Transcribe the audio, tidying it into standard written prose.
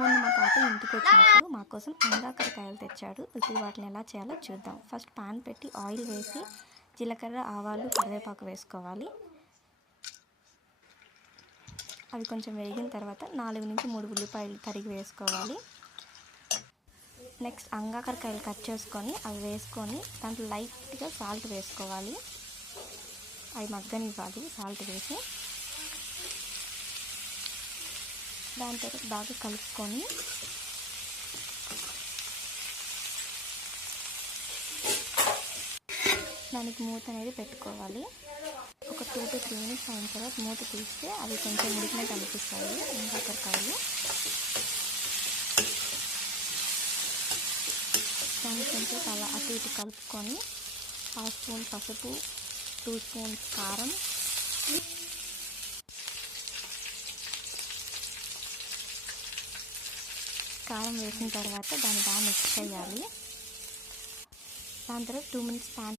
మొన్న మా తాత ఇంటికి వచ్చినప్పుడు మా కోసం అంగాకరకాయలు తెచ్చాడు. ఇప్పుడు వాటిని ఎలా చేయాలో చూద్దాం. ఫస్ట్ పాన్ పెట్టి ఆయిల్ వేసి జీలకర్ర, ఆవాలు, కరివేపాకు వేసుకోవాలి. అవి కొంచెం వేగిన తర్వాత 4 నుంచి 3 ఉల్లిపాయలు తరిగి వేసుకోవాలి. నెక్స్ట్ అంగాకరకాయలు కట్ చేసుకొని అవి వేసుకొని దాంట్లో లైట్గా సాల్ట్ వేసుకోవాలి. అవి మగ్గనివ్వాలి సాల్ట్ వేసి. దాని తర్వాత బాగా కలుపుకొని దానికి మూత అనేది పెట్టుకోవాలి. ఒక 2 to 3 మినిట్స్ అయిన తర్వాత మూత తీస్తే అవి కొంచెం ఉడికినట్టు అనిపిస్తాయి అంగాకరకాయలు. దాన్ని కొంచెం అలా అటు ఇటు కలుపుకొని 1/2 స్పూన్ పసుపు, 2 స్పూన్స్ కారం, వేసిన తర్వాత దాన్ని బాగా మిక్స్ చేయాలి. దాని తర్వాత 2 మినిట్స్